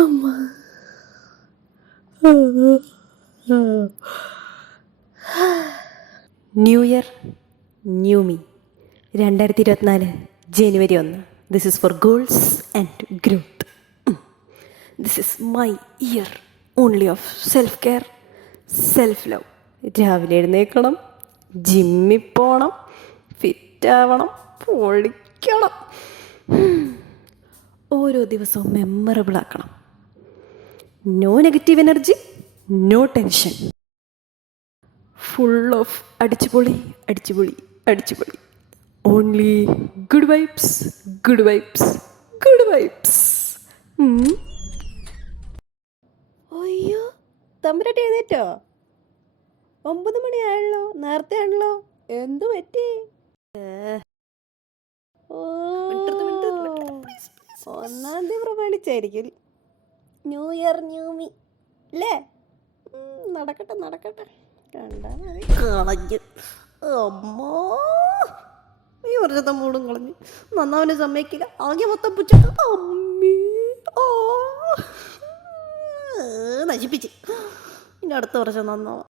അമ്മ. New year new me 2024 January 1. This is for goals and growth. This is my year only of self care, self love. രാവിലെ എഴുന്നേൽക്കണം, ജിമ്മിൽ പോകണം, ഫിറ്റാവണം, പൊളിക്കണം. ഓരോ ദിവസവും മെമ്മറബിൾ ആക്കണം. No negative energy, no tension. Full of അടിച്ചുപൊളി അടിച്ചുപൊളി അടിച്ചുപൊളി. Only good vibes, good vibes, good vibes. അയ്യോ, തമ്പുരാട്ടി എഴുന്നേറ്റോ? 9 മണിയായല്ലോ, നേരത്തെ ആണല്ലോ. എന്തു പറ്റി? ഓ, 1-ാം തീയതി പ്രമാണിച്ചായിരിക്കും ന്യൂ ഇയർ ന്യൂ മീ അല്ലേ? നടക്കട്ടെ നടക്കട്ടെ, കണ്ടാ മതി. കളഞ്ഞ് അമ്മോ, ഈ വർഷത്തെ മൂടും കളഞ്ഞ്. നന്നാവന് സമ്മതിക്കില്ല, ആകെ മൊത്തം പുച്ചക്ക. അമ്മീ, ഓ, നശിപ്പിച്ച്. ഇനി അടുത്ത വർഷം നന്നാവാം.